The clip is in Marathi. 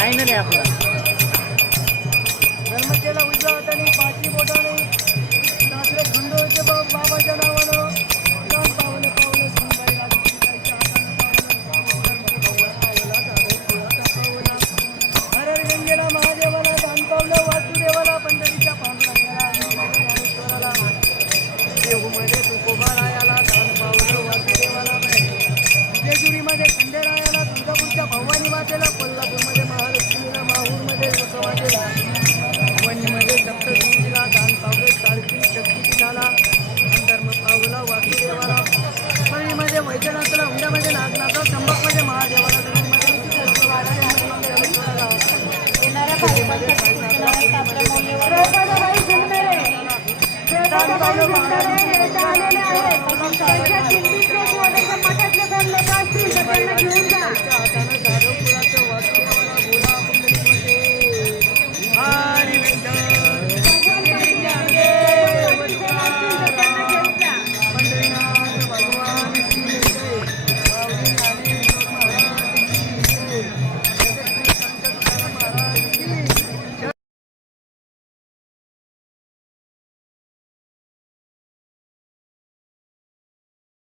다힘那약 물. आपल्या मौल्यवान